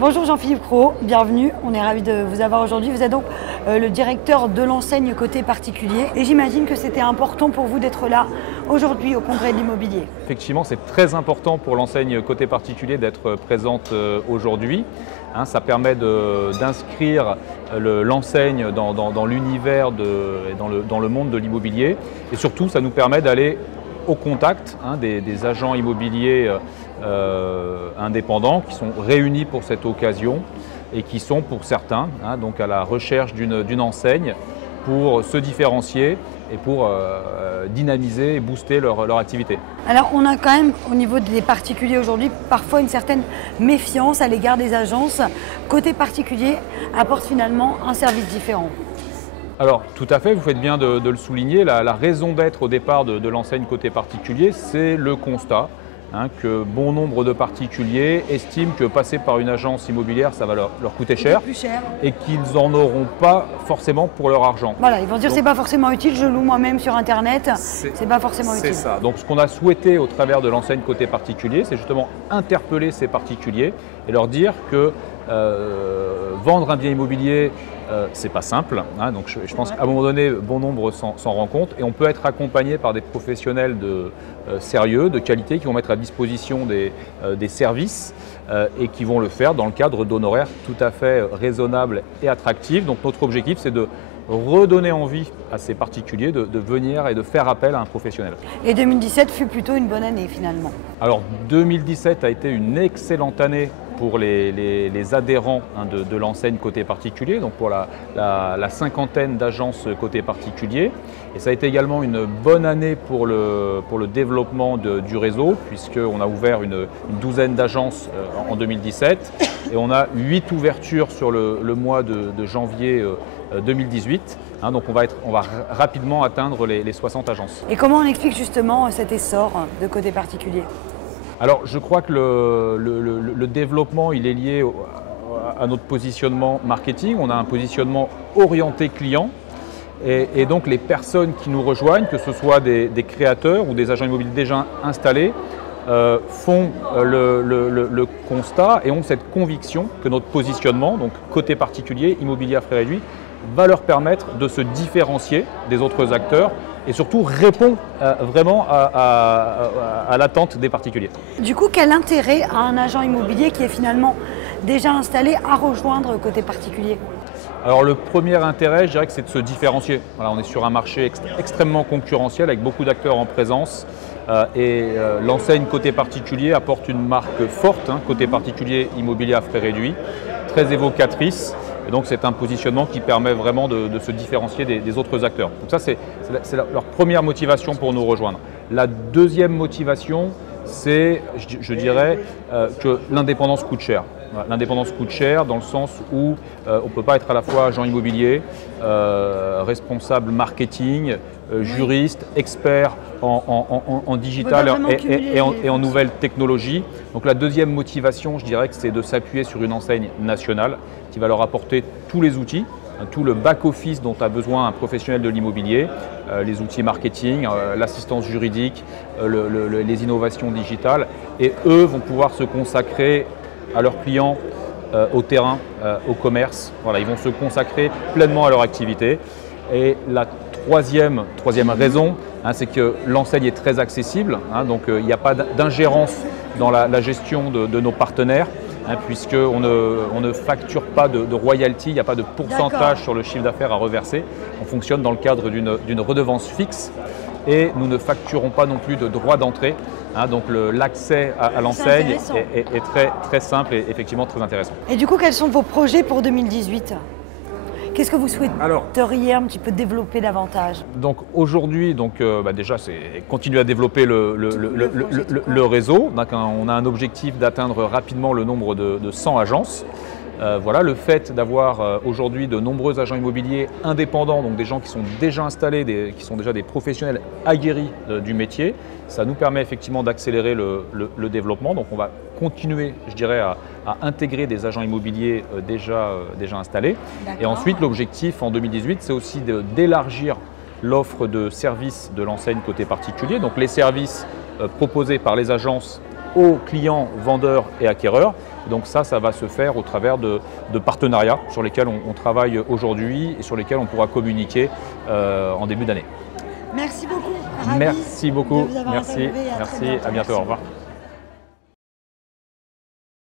Bonjour Jean-Philippe Cros, bienvenue, on est ravis de vous avoir aujourd'hui. Vous êtes donc le directeur de l'enseigne côté particulier et j'imagine que c'était important pour vous d'être là aujourd'hui au Congrès de l'immobilier. Effectivement, c'est très important pour l'enseigne côté particulier d'être présente aujourd'hui. Ça permet d'inscrire l'enseigne dans l'univers et dans le monde de l'immobilier et surtout ça nous permet d'aller au contact des agents immobiliers indépendants qui sont réunis pour cette occasion et qui sont pour certains donc à la recherche d'une enseigne pour se différencier et pour dynamiser et booster leur activité. Alors on a quand même au niveau des particuliers aujourd'hui parfois une certaine méfiance à l'égard des agences. Côté particulier apporte finalement un service différent. Alors tout à fait, vous faites bien de le souligner, la raison d'être au départ de l'enseigne côté particulier, c'est le constat que bon nombre de particuliers estiment que passer par une agence immobilière, ça va leur coûter cher et qu'ils n'en auront pas forcément pour leur argent. Voilà, ils vont dire c'est pas forcément utile, je loue moi-même sur internet, c'est pas forcément utile. C'est ça, donc ce qu'on a souhaité au travers de l'enseigne côté particulier, c'est justement interpeller ces particuliers et leur dire que vendre un bien immobilier, c'est pas simple, donc je pense qu'à un moment donné, bon nombre s'en rend compte et on peut être accompagné par des professionnels sérieux, de qualité, qui vont mettre à disposition des services et qui vont le faire dans le cadre d'honoraires tout à fait raisonnables et attractifs. Donc notre objectif, c'est de redonner envie à ces particuliers de venir et de faire appel à un professionnel. Et 2017 fut plutôt une bonne année finalement. Alors 2017 a été une excellente année pour les adhérents de l'enseigne côté particulier, donc pour la cinquantaine d'agences côté particulier. Et ça a été également une bonne année pour le développement du réseau, puisqu'on a ouvert une douzaine d'agences en 2017 et on a 8 ouvertures sur le mois de janvier 2018. Donc on va rapidement atteindre les 60 agences. Et comment on explique justement cet essor de côté particulier ? Alors je crois que le développement il est lié à notre positionnement marketing. On a un positionnement orienté client et donc les personnes qui nous rejoignent, que ce soit des créateurs ou des agents immobiliers déjà installés, font le constat et ont cette conviction que notre positionnement, donc côté particulier, immobilier à frais réduits, va leur permettre de se différencier des autres acteurs et surtout répond vraiment à l'attente des particuliers. Du coup, quel intérêt a un agent immobilier qui est finalement déjà installé à rejoindre côté particulier ? Alors le premier intérêt, je dirais que c'est de se différencier. Voilà, on est sur un marché extrêmement concurrentiel avec beaucoup d'acteurs en présence et l'enseigne côté particulier apporte une marque forte, côté particulier immobilier à frais réduits, très évocatrice. Et donc c'est un positionnement qui permet vraiment de se différencier des autres acteurs. Donc ça c'est leur première motivation pour nous rejoindre. La deuxième motivation, c'est, je dirais, que l'indépendance coûte cher. L'indépendance coûte cher dans le sens où on ne peut pas être à la fois agent immobilier, responsable marketing, juriste, expert en digital et en nouvelles technologies. Donc la deuxième motivation, je dirais que c'est de s'appuyer sur une enseigne nationale qui va leur apporter tous les outils, tout le back-office dont a besoin un professionnel de l'immobilier, les outils marketing, l'assistance juridique, les innovations digitales. Et eux vont pouvoir se consacrer à leurs clients, au terrain, au commerce. Voilà, ils vont se consacrer pleinement à leur activité. Et la troisième raison, c'est que l'enseigne est très accessible, donc il n'y a pas d'ingérence dans la gestion de nos partenaires, puisqu'on ne facture pas de royalty, il n'y a pas de pourcentage sur le chiffre d'affaires à reverser. On fonctionne dans le cadre d'une redevance fixe et nous ne facturons pas non plus de droit d'entrée. Donc l'accès à l'enseigne est très, très simple et effectivement très intéressant. Et du coup, quels sont vos projets pour 2018 ? Qu'est-ce que vous souhaiteriez un petit peu développer davantage ? Donc aujourd'hui, déjà, c'est continuer à développer le réseau. Donc, on a un objectif d'atteindre rapidement le nombre de 100 agences. Voilà, le fait d'avoir aujourd'hui de nombreux agents immobiliers indépendants, donc des gens qui sont déjà installés, qui sont déjà des professionnels aguerris du métier, ça nous permet effectivement d'accélérer le développement. Donc on va continuer, je dirais, à intégrer des agents immobiliers déjà installés. Et ensuite, l'objectif en 2018, c'est aussi d'élargir l'offre de services de l'enseigne côté particulier. Donc les services proposés par les agences aux clients, vendeurs et acquéreurs, Donc ça va se faire au travers de partenariats sur lesquels on travaille aujourd'hui et sur lesquels on pourra communiquer en début d'année. Merci beaucoup. Merci beaucoup. De vous avoir Merci. interviewé et à très bientôt. À bientôt. Merci Au revoir. beaucoup.